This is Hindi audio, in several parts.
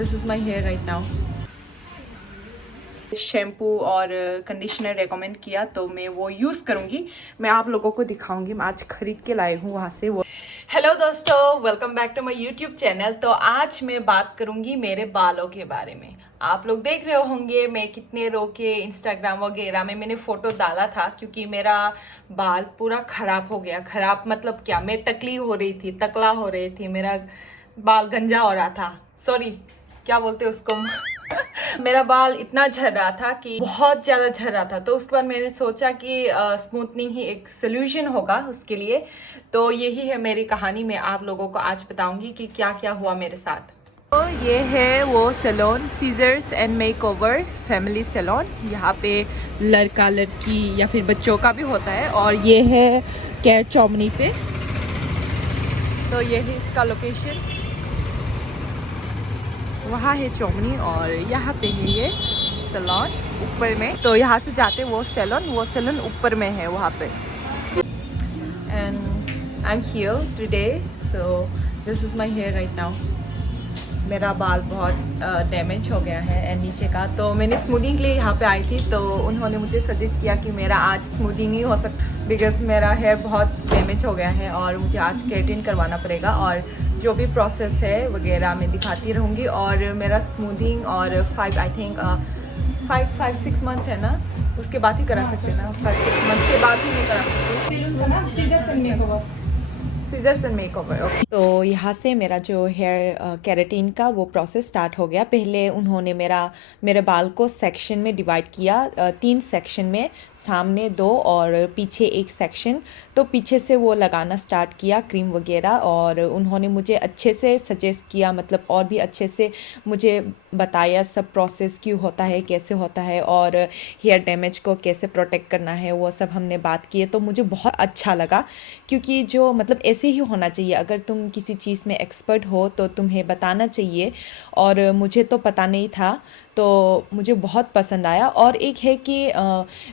This is my hair right now. Shampoo और कंडीशनर रेकमेंड किया तो मैं वो यूज़ करूँगी। मैं आप लोगों को दिखाऊंगी। मैं आज खरीद के लाई हूँ वहाँ से वो। हेलो दोस्तों, welcome back to my YouTube channel. तो आज मैं बात करूँगी मेरे बालों के बारे में। आप लोग देख रहे होंगे मैं कितने रो के इंस्टाग्राम वगैरह में मैंने फ़ोटो डाला था, क्योंकि मेरा बाल पूरा ख़राब हो गया। ख़राब मतलब क्या, मैं टकली हो रही थी, टकला हो रही थी, मेरा बाल गंजा हो रहा था। सॉरी, क्या बोलते उसको मेरा बाल इतना झड़ रहा था कि बहुत ज़्यादा झड़ रहा था। तो उसके बाद मैंने सोचा कि स्मूथनिंग ही एक सोल्यूशन होगा उसके लिए। तो यही है मेरी कहानी। मैं आप लोगों को आज बताऊंगी कि क्या क्या हुआ मेरे साथ। तो ये है वो salon, scissors and makeover family salon. यहाँ पे लड़का लड़की या फिर बच्चों का भी होता है। और ये है कैट चौमनी पे। तो ये है इसका लोकेशन, वहाँ है चौमनी और यहाँ पे है ये सैलून ऊपर में। तो यहाँ से जाते वो सैलून ऊपर में है वहाँ पे। And I am here today, so this is my hair right now. मेरा बाल बहुत डैमेज हो गया है एंड नीचे का। तो मैंने स्मूदिंग के लिए यहाँ पे आई थी, तो उन्होंने मुझे सजेस्ट किया कि मेरा आज स्मूदिंग नहीं हो सकता, बिकॉज मेरा हेयर बहुत डैमेज हो गया है और मुझे आज केराटिन करवाना पड़ेगा। और जो भी प्रोसेस है वगैरह मैं दिखाती रहूँगी। और मेरा स्मूदिंग और 5-6 मंथ्स है ना, उसके बाद ही करा सकते हैं ना। 5-6 मंथ्स के बाद ही नहीं करा सकते। Seizures and makeover. ओके, तो यहाँ से मेरा जो हेयर केराटिन का वो प्रोसेस स्टार्ट हो गया। पहले उन्होंने मेरे बाल को सेक्शन में डिवाइड किया, 3 सेक्शन में, सामने 2 और पीछे 1 सेक्शन। तो पीछे से वो लगाना स्टार्ट किया क्रीम वगैरह। और उन्होंने मुझे अच्छे से सजेस्ट किया, मतलब और भी अच्छे से मुझे बताया सब प्रोसेस क्यों होता है, कैसे होता है, और हेयर डैमेज को कैसे प्रोटेक्ट करना है, वो सब हमने बात की है। तो मुझे बहुत अच्छा लगा, क्योंकि जो मतलब ऐसे ही होना चाहिए। अगर तुम किसी चीज़ में एक्सपर्ट हो तो तुम्हें बताना चाहिए। और मुझे तो पता नहीं था, तो मुझे बहुत पसंद आया। और एक है कि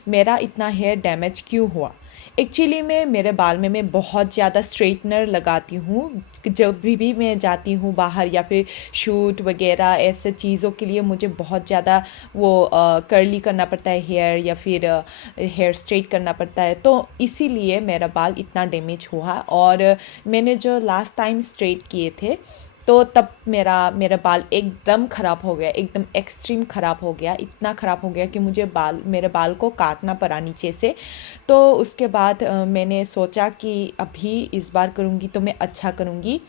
मेरा इतना हेयर डैमेज क्यों हुआ। एक्चुअली में मेरे बाल में मैं बहुत ज़्यादा स्ट्रेटनर लगाती हूँ जब भी मैं जाती हूँ बाहर, या फिर शूट वगैरह ऐसे चीज़ों के लिए मुझे बहुत ज़्यादा वो कर्ली करना पड़ता है हेयर, या फिर हेयर स्ट्रेट करना पड़ता है। तो इसीलिए मेरा बाल इतना डैमेज हुआ। और मैंने जो लास्ट टाइम स्ट्रेट किए थे, तो तब मेरा बाल एकदम ख़राब हो गया, एकदम एक्सट्रीम ख़राब हो गया। इतना ख़राब हो गया कि मुझे मेरे बाल को काटना पड़ा नीचे से। तो उसके बाद मैंने सोचा कि अभी इस बार करूँगी तो मैं अच्छा करूँगी।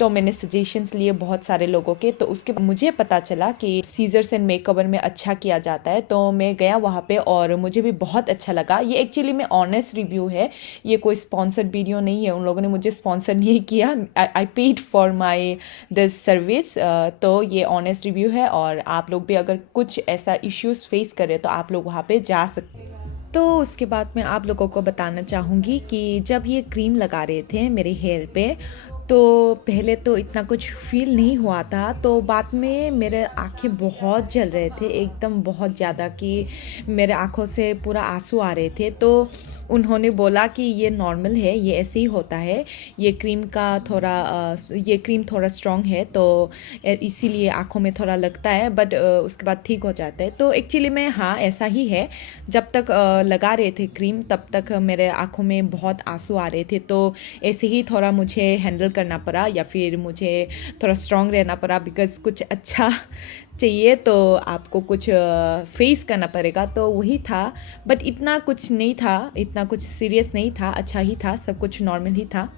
तो मैंने सजेशंस लिए बहुत सारे लोगों के। तो उसके बाद मुझे पता चला कि सीजर्स एंड मेकओवर में अच्छा किया जाता है। तो मैं गया वहाँ पे और मुझे भी बहुत अच्छा लगा। ये एक्चुअली में ऑनेस्ट रिव्यू है, ये कोई स्पॉन्सर्ड वीडियो नहीं है। उन लोगों ने मुझे स्पॉन्सर नहीं किया। I paid for my this service. तो ये ऑनेस्ट रिव्यू है। और आप लोग भी अगर कुछ ऐसा इश्यूज़ फेस करें तो आप लोग वहाँ पे जा सकते हैं। तो उसके बाद मैं आप लोगों को बताना चाहूँगी कि जब ये क्रीम लगा रहे थे मेरे हेयर पे, तो पहले तो इतना कुछ फ़ील नहीं हुआ था। तो बाद में मेरे आँखें बहुत जल रहे थे, एकदम बहुत ज़्यादा, कि मेरे आँखों से पूरा आंसू आ रहे थे। तो उन्होंने बोला कि ये नॉर्मल है, ये ऐसे ही होता है, ये क्रीम थोड़ा स्ट्रॉन्ग है, तो इसीलिए आँखों में थोड़ा लगता है, बट उसके बाद ठीक हो जाता है। तो एक्चुअली में हाँ, ऐसा ही है। जब तक लगा रहे थे क्रीम, तब तक मेरे आँखों में बहुत आंसू आ रहे थे। तो ऐसे ही थोड़ा मुझे हैंडल करना पड़ा, या फिर मुझे थोड़ा स्ट्रॉन्ग रहना पड़ा, बिकॉज़ कुछ अच्छा चाहिए तो आपको कुछ फेस करना पड़ेगा। तो वही था, बट इतना कुछ नहीं था, इतना कुछ सीरियस नहीं था, अच्छा ही था, सब कुछ नॉर्मल ही था।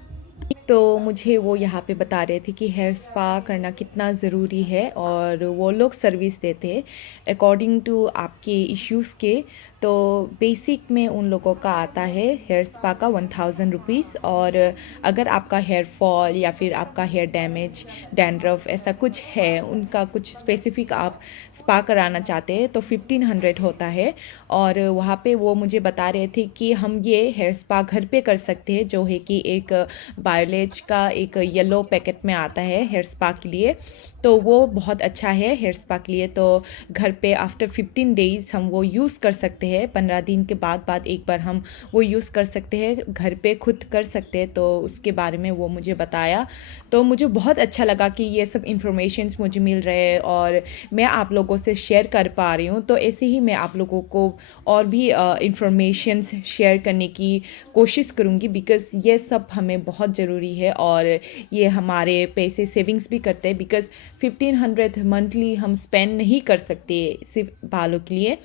तो मुझे वो यहाँ पे बता रहे थे कि हेयर स्पा करना कितना ज़रूरी है, और वो लोग सर्विस देते हैं अकॉर्डिंग टू आपके इश्यूज़ के। तो बेसिक में उन लोगों का आता है हेयर स्पा का 1000 रुपीज़। और अगर आपका हेयर फॉल या फिर आपका हेयर डैमेज, डैंड्रफ ऐसा कुछ है, उनका कुछ स्पेसिफिक आप स्पा कराना चाहते हैं, तो 1500 होता है। और वहाँ पे वो मुझे बता रहे थे कि हम ये हेयर स्पा घर पे कर सकते हैं, जो है कि एक बायोलेज का एक येलो पैकेट में आता है हेयर स्पा के लिए, तो वो बहुत अच्छा है हेयर स्पा के लिए। तो घर पे आफ्टर 15 डेज़ हम वो यूज़ कर सकते हैं, 15 दिन के बाद एक बार हम वो यूज़ कर सकते हैं, घर पे खुद कर सकते हैं। तो उसके बारे में वो मुझे बताया, तो मुझे बहुत अच्छा लगा कि ये सब इंफॉर्मेशंस मुझे मिल रहे हैं और मैं आप लोगों से शेयर कर पा रही हूँ। तो ऐसे ही मैं आप लोगों को और भी इंफॉर्मेशंस शेयर करने की कोशिश करूँगी, बिकॉज़ ये सब हमें बहुत ज़रूरी है और ये हमारे पैसे सेविंग्स भी करते हैं। बिकॉज़ 1500 मंथली हम स्पेंड नहीं कर सकते सिर्फ बालों के लिए।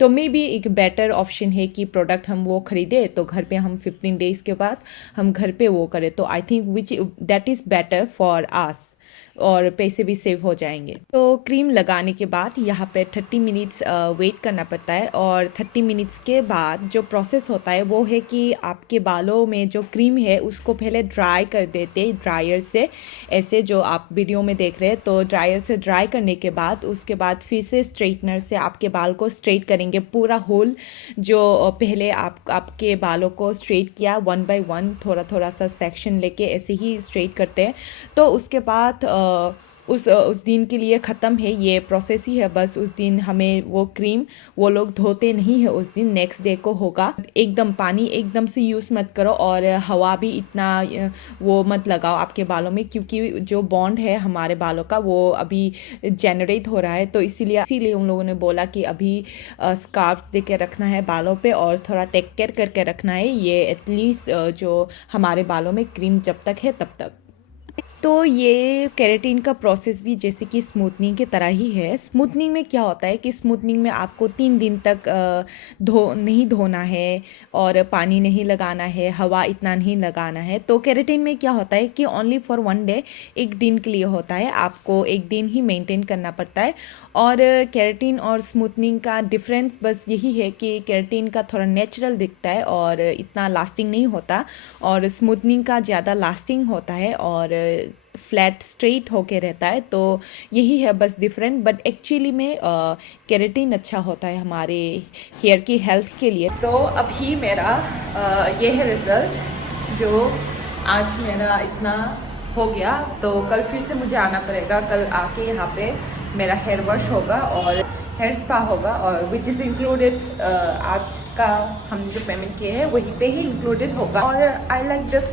तो मे बी एक बेटर ऑप्शन है कि प्रोडक्ट हम वो ख़रीदे तो घर पे हम 15 डेज़ के बाद हम घर पे वो करें। तो I think which that is better for us और पैसे भी सेव हो जाएंगे। तो क्रीम लगाने के बाद यहाँ पे 30 मिनट्स वेट करना पड़ता है और 30 मिनट्स के बाद जो प्रोसेस होता है वो है कि आपके बालों में जो क्रीम है उसको पहले ड्राई कर देते ड्रायर से, ऐसे जो आप वीडियो में देख रहे हैं। तो ड्रायर से ड्राई करने के बाद उसके बाद फिर से स्ट्रेटनर से आपके बाल को स्ट्रेट करेंगे, पूरा होल जो पहले आपके बालों को स्ट्रेट किया 1 बाय 1 थोड़ा थोड़ा सा सेक्शन लेके ऐसे ही स्ट्रेट करते हैं। तो उसके बाद उस दिन के लिए ख़त्म है ये प्रोसेस ही है। बस उस दिन हमें वो क्रीम वो लोग धोते नहीं है, उस दिन नेक्स्ट डे को होगा। एकदम पानी एकदम से यूज़ मत करो और हवा भी इतना वो मत लगाओ आपके बालों में, क्योंकि जो बॉन्ड है हमारे बालों का वो अभी जनरेट हो रहा है। तो इसीलिए उन लोगों ने बोला कि अभी स्कार्फ दे के रखना है बालों पे और थोड़ा टेक केयर करके रखना है ये एटलीस्ट जो हमारे बालों में क्रीम जब तक है तब तक। तो ये केराटिन का प्रोसेस भी जैसे कि स्मूथनिंग की तरह ही है। स्मूथनिंग में क्या होता है कि स्मूथनिंग में आपको 3 दिन तक नहीं धोना है और पानी नहीं लगाना है, हवा इतना नहीं लगाना है। तो केराटिन में क्या होता है कि ओनली फॉर 1 डे, एक दिन के लिए होता है, आपको एक दिन ही मेंटेन करना पड़ता है। और केराटिन और स्मूथनिंग का डिफरेंस बस यही है कि केराटिन का थोड़ा नेचुरल दिखता है और इतना लास्टिंग नहीं होता, और स्मूथनिंग का ज़्यादा लास्टिंग होता है और फ्लैट स्ट्रेट होके रहता है। तो यही है बस डिफरेंट, बट एक्चुअली में केराटिन अच्छा होता है हमारे हेयर की हेल्थ के लिए। तो अभी मेरा ये है रिज़ल्ट जो आज मेरा इतना हो गया। तो कल फिर से मुझे आना पड़ेगा, कल आके यहाँ पे मेरा हेयर वॉश होगा और हेयर स्पा होगा, और विच इज़ इंक्लूडेड आज का हम जो पेमेंट किए हैं वहीं पे ही इंक्लूडेड होगा। और I like this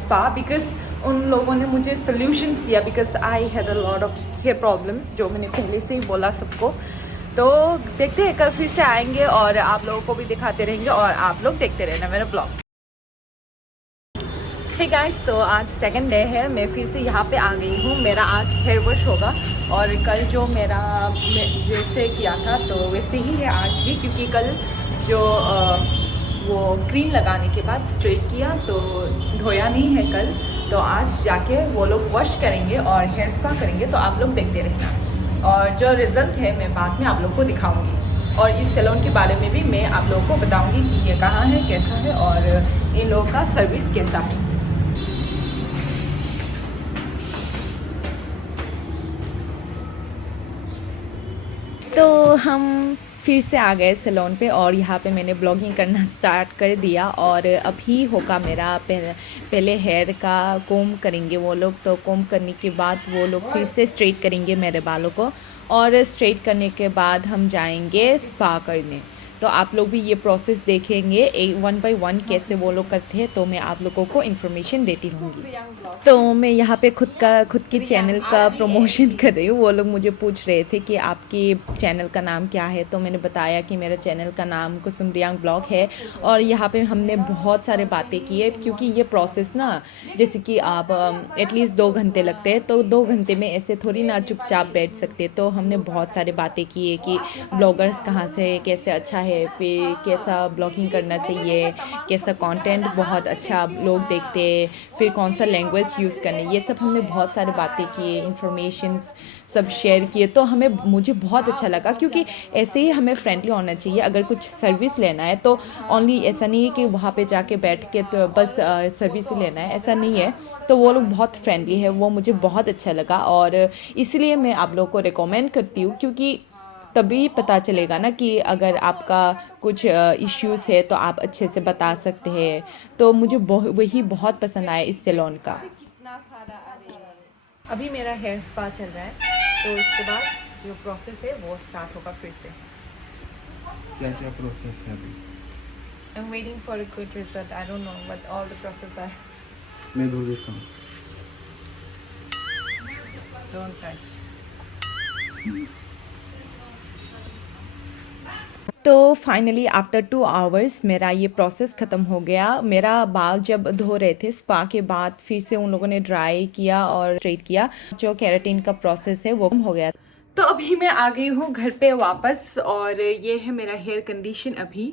spa because उन लोगों ने मुझे सोल्यूशंस दिया, because I had a lot of hair problems जो मैंने पहले से ही बोला सबको। तो देखते हैं, कल फिर से आएंगे और आप लोगों को भी दिखाते रहेंगे और आप लोग देखते रहना मेरा ब्लॉग। हे गाइस, तो आज सेकंड डे है, मैं फिर से यहाँ पे आ गई हूँ। मेरा आज हेयर वॉश होगा और कल जो मेरा जैसे किया था तो वैसे ही है आज भी, क्योंकि कल जो वो क्रीम लगाने के बाद स्ट्रेट किया तो धोया नहीं है कल। तो आज जाके वो लोग वॉश करेंगे और हेयर स्पा करेंगे, तो आप लोग देखते रहना। और जो रिज़ल्ट है मैं बाद में आप लोग को दिखाऊंगी, और इस सैलून के बारे में भी मैं आप लोगों को बताऊंगी कि ये कहाँ है, कैसा है और इन लोगों का सर्विस कैसा है। तो हम फिर से आ गए सैलून पे और यहाँ पे मैंने ब्लॉगिंग करना स्टार्ट कर दिया। और अभी होगा मेरा पहले हेयर का कोम करेंगे वो लोग, तो कोम करने के बाद वो लोग फिर से स्ट्रेट करेंगे मेरे बालों को, और स्ट्रेट करने के बाद हम जाएंगे स्पा करने। तो आप लोग भी ये प्रोसेस देखेंगे 1 बाय 1 कैसे वो लोग करते हैं, तो मैं आप लोगों को इन्फॉर्मेशन देती रहूँगी। तो मैं यहाँ पे खुद के चैनल का प्रमोशन कर रही हूँ। वो लोग मुझे पूछ रहे थे कि आपके चैनल का नाम क्या है, तो मैंने बताया कि मेरा चैनल का नाम कुसुम रियांग ब्लॉग है। और यहाँ पे हमने बहुत सारे बातें की है, क्योंकि ये प्रोसेस ना जैसे कि आप एटलीस्ट 2 घंटे लगते हैं, तो 2 घंटे में ऐसे थोड़ी ना चुपचाप बैठ सकते। तो हमने बहुत सारे बातें की है कि ब्लॉगर्स कहाँ से कैसे अच्छा है, फिर कैसा ब्लॉगिंग करना चाहिए, कैसा कंटेंट बहुत अच्छा लोग देखते हैं, फिर कौन सा लैंग्वेज यूज़ करना, ये सब हमने बहुत सारी बातें की, इन्फॉर्मेशंस सब शेयर किए। तो मुझे बहुत अच्छा लगा, क्योंकि ऐसे ही हमें फ्रेंडली होना चाहिए। अगर कुछ सर्विस लेना है तो ओनली ऐसा नहीं है कि वहाँ पे जाके बैठ के तो बस सर्विस ही लेना है, ऐसा नहीं है। तो वो लोग बहुत फ्रेंडली है, वो मुझे बहुत अच्छा लगा और इसलिए मैं आप लोगों को रिकमेंड करती हूँ, क्योंकि तभी पता चलेगा ना कि अगर आपका कुछ इश्यूज़ है तो आप अच्छे से बता सकते हैं। तो मुझे वही बहुत पसंद आया इस सैलून का। कितना सारा अभी मेरा हेयर स्पा चल रहा है, तो उसके बाद जो प्रोसेस है वो स्टार्ट होगा फिर से। क्या क्या प्रोसेस है अभी? I'm waiting for a good result. I don't know what all the process are. मैं धो देता हूँ। Don't touch. तो फाइनली आफ्टर 2 आवर्स मेरा ये प्रोसेस ख़त्म हो गया। मेरा बाल जब धो रहे थे स्पा के बाद फिर से उन लोगों ने ड्राई किया और स्ट्रेट किया, जो केराटिन का प्रोसेस है वो हो गया। तो अभी मैं आ गई हूँ घर पे वापस और ये है मेरा हेयर कंडीशन अभी।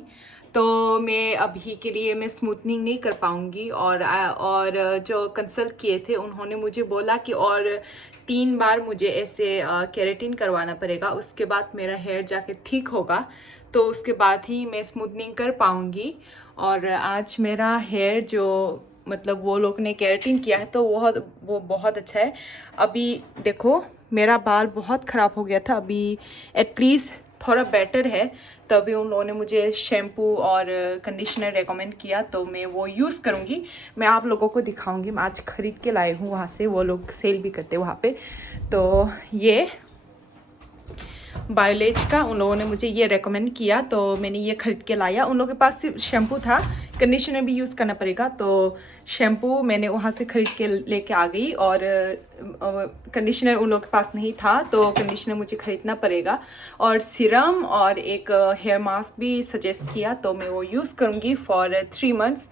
तो मैं अभी के लिए मैं स्मूथनिंग नहीं कर पाऊँगी और जो कंसल्ट किए थे उन्होंने मुझे बोला कि और 3 बार मुझे ऐसे केराटिन करवाना पड़ेगा, उसके बाद मेरा हेयर जाके ठीक होगा, तो उसके बाद ही मैं स्मूथनिंग कर पाऊँगी। और आज मेरा हेयर जो मतलब वो लोग ने केराटिन किया है तो वो बहुत अच्छा है। अभी देखो मेरा बाल बहुत ख़राब हो गया था, अभी एटलीस्ट थोड़ा बेटर है। तो अभी उन लोगों ने मुझे शैम्पू और कंडीशनर रेकमेंड किया, तो मैं वो यूज़ करूँगी। मैं आप लोगों को दिखाऊँगी। मैं आज ख़रीद के लाई हूँ वहाँ से, वो लोग सेल भी करते वहाँ पे। तो ये बायोलेज का उन लोगों ने मुझे ये रेकमेंड किया, तो मैंने ये ख़रीद के लाया। उन लोगों के पास सिर्फ शैम्पू था, कंडीशनर भी यूज़ करना पड़ेगा, तो शैम्पू मैंने वहाँ से ख़रीद के लेके आ गई और कंडीशनर उन लोगों के पास नहीं था, तो कंडीशनर मुझे ख़रीदना पड़ेगा। और सीरम और एक हेयर मास्क भी सजेस्ट किया, तो मैं वो यूज़ करूँगी फॉर 3 मंथ्स।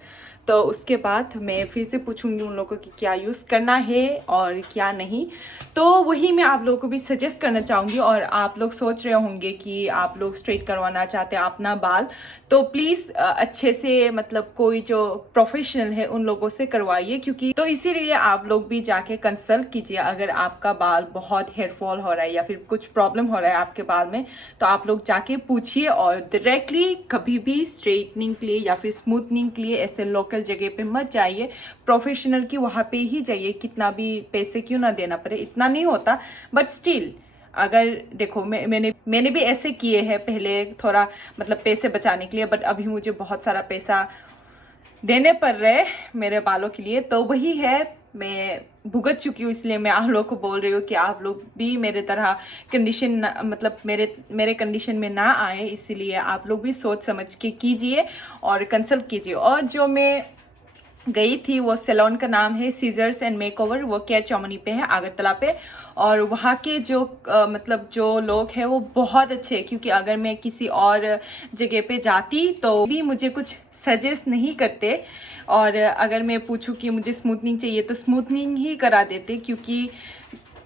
तो उसके बाद मैं फिर से पूछूंगी उन लोगों को कि क्या यूज़ करना है और क्या नहीं। तो वही मैं आप लोगों को भी सजेस्ट करना चाहूँगी। और आप लोग सोच रहे होंगे कि आप लोग स्ट्रेट करवाना चाहते हैं अपना बाल, तो प्लीज़ अच्छे से मतलब कोई जो प्रोफेशनल है उन लोगों से करवाइए, क्योंकि तो इसीलिए आप लोग भी जाके कंसल्ट कीजिए। अगर आपका बाल बहुत हेयर फॉल हो रहा है या फिर कुछ प्रॉब्लम हो रहा है आपके बाल में, तो आप लोग जाके पूछिए। और डायरेक्टली कभी भी स्ट्रेटनिंग के लिए या फिर स्मूथनिंग के लिए ऐसे लोकल जगह पे मत जाइए, प्रोफेशनल की वहाँ पे ही जाइए, कितना भी पैसे क्यों ना देना पड़े। इतना नहीं होता, बट स्टिल अगर देखो मैंने भी ऐसे किए हैं पहले, थोड़ा मतलब पैसे बचाने के लिए, बट अभी मुझे बहुत सारा पैसा देने पड़ रहे मेरे बालों के लिए। तो वही है, मैं भुगत चुकी हूँ, इसलिए मैं आप लोगों को बोल रही हूँ कि आप लोग भी मेरे तरह कंडीशन मतलब मेरे कंडीशन में ना आए। इसीलिए आप लोग भी सोच समझ के कीजिए और कंसल्ट कीजिए। और जो मैं गई थी वो सैलून का नाम है सीजर्स एंड मेकओवर, वो केयर चौमनी पे है, आगरतला पे। और वहाँ के जो मतलब जो लोग हैं वो बहुत अच्छे हैं, क्योंकि अगर मैं किसी और जगह पे जाती तो भी मुझे कुछ सजेस्ट नहीं करते। और अगर मैं पूछूं कि मुझे स्मूथनिंग चाहिए तो स्मूथनिंग ही करा देते, क्योंकि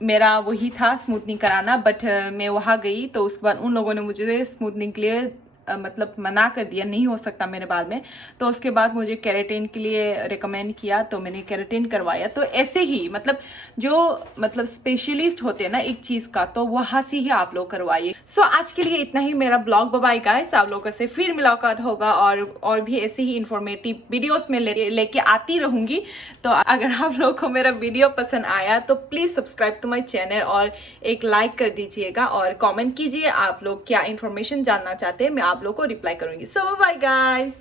मेरा वही था स्मूथनिंग कराना। बट मैं वहाँ गई तो उसके बाद उन लोगों ने मुझे स्मूथनिंग के लिए मतलब मना कर दिया, नहीं हो सकता मेरे बाल में। तो उसके बाद मुझे केराटिन के लिए रिकमेंड किया, तो मैंने केराटिन करवाया। तो ऐसे ही मतलब जो मतलब स्पेशलिस्ट होते हैं ना एक चीज़ का, तो वहाँ से ही आप लोग करवाइए। सो आज के लिए इतना ही मेरा ब्लॉग। बाय बाय गाइस, आप लोगों से फिर मुलाकात होगा और भी ऐसे ही इंफॉर्मेटिव वीडियोस में लेके आती रहूँगी। तो अगर आप लोगों को मेरा वीडियो पसंद आया तो please subscribe to my channel और एक लाइक कर दीजिएगा और कॉमेंट कीजिए आप लोग क्या इन्फॉर्मेशन जानना चाहते हैं, मैं आप लोग को रिप्लाई करूंगी। सो बाय गाइस।